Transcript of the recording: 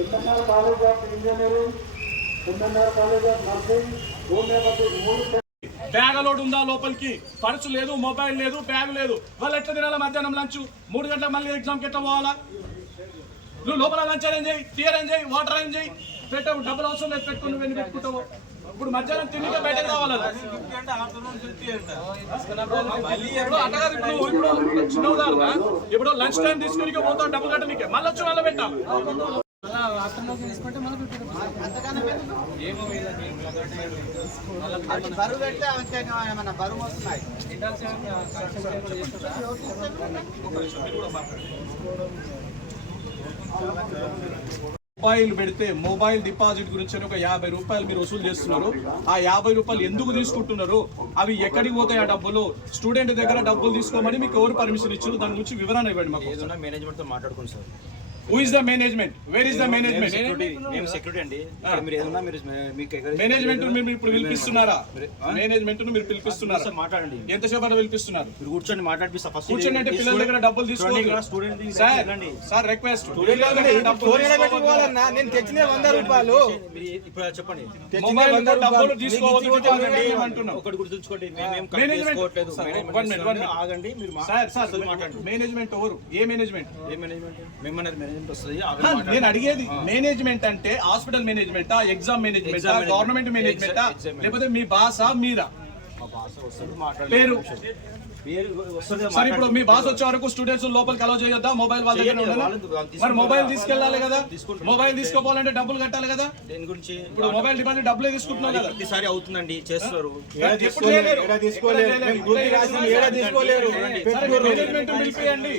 MNR college of engineering MNR college of nursing homeopathy మూడు bag load ఉందా లోపలికి? Purse లేదు మొబైల్ లేదు బ్యాగ్ లేదు. వాళ్ళు ఎట్లా తినాలి మధ్యాహ్నం లంచ్? మూడు గంటలకు మళ్ళీ ఎగ్జామ్కి ఎట్లా పోవాలా? నువ్వు లోపల లంచ్ అరేంజ్ చేయి టీ అరేంజ్ చేయి వాటర్ అరేంజ్ చేయి. పెట్టవు డబ్బులు అవసరం లేదు పెట్టుకుని వెళ్ళి పెట్టుకుంటావు? ఇప్పుడు మధ్యాహ్నం తిండిగా బయటకు రావాలి? ఇప్పుడు ఇప్పుడు ఇప్పుడు చిన్న ఉదాహరణ ఇప్పుడు లంచ్ టైం తీసుకుని పోతావు డబ్బులు కట్టనికే. మళ్ళీ వచ్చి మళ్ళీ పెట్టాలి. బరువు పెడితే అవసరం ఏమన్నా బరువు వస్తున్నాయి? మొబైల్ పెడితే మొబైల్ డిపాజిట్ గురించి ఒక యాభై రూపాయలు మీరు వసూలు చేస్తున్నారు. ఆ యాభై రూపాయలు ఎందుకు తీసుకుంటున్నారు? అవి ఎక్కడికి పోతాయి ఆ డబ్బులు? స్టూడెంట్ దగ్గర డబ్బులు తీసుకోమని మీకు ఎవరు పర్మిషన్ ఇచ్చారు? దాని గురించి వివరణ ఇవ్వండి మాకు. ఏదైనా మేనేజ్మెంట్తో మాట్లాడుకోండి sir. Who is the management where is the management మేము సెక్యూరిటీ అండి. ఇక్కడ మీరు ఏదైనా మీరు మేనేజ్మెంట్ మీరు ఇప్పుడు పిలిపిస్తున్నారా? మేనేజ్మెంట్ మీరు పిలిపిస్తున్నారా? సార్ మాట్లాడండి. ఎంతసేపు అని పిలిపిస్తున్నారు? మీరు కూర్చొని మాట్లాడిపిస్తా ఫస్ట్ కూర్చొని అంటే పిల్లల దగ్గర డబ్బులు తీసుకోండి స్టూడెంట్ సార్ సార్ రిక్వెస్ట్ నేను తెచ్చిన వంద రూపాయలు. ఇప్పుడు చెప్పండి. మొబైల్ వంద డబ్బులు రూపాయలు తీసుకోవద్దు. ఒకటి గుర్తుంచుకోండి కట్ మేనేజ్మెంట్. ఆగండి మీరు సార్ సార్ మేనేజ్మెంట్ ఎవరు? ఏ మేనేజ్మెంట్ ఏ మేనేజ్మెంట్ మేమనేది మేనేజ్మెంట్ వస్తుంది నేను. అడిగేది మేనేజ్మెంట్ అంటే హాస్పిటల్ మేనేజ్మెంటా ఎగ్జామ్ మేనేజ్మెంటా. గవర్నమెంట్ మేనేజ్మెంటా? లేకపోతే మీ బాసా మీరా? మా బాస్ వస్తుంది మాట్లాడండి పేరు? పేరు వస్తుంది సరే ఇప్పుడు మీ బాస్ వచ్చే వరకు స్టూడెంట్స్ లోపలికి అలో చేయొద్దా? మొబైల్ వాళ్ళ దగ్గర మరి. మొబైల్ తీసుకెళ్ళాలి కదా. మొబైల్ తీసుకోవాలంటే డబ్బులు కట్టాలి కదా? దేని గురించి? ఇప్పుడు మొబైల్ డిపాజిట్ డబ్బులే తీసుకుంటున్నావు కదా? ప్రతిసారి అవుతుందండి మేనేజ్మెంట్ పిలిపియండి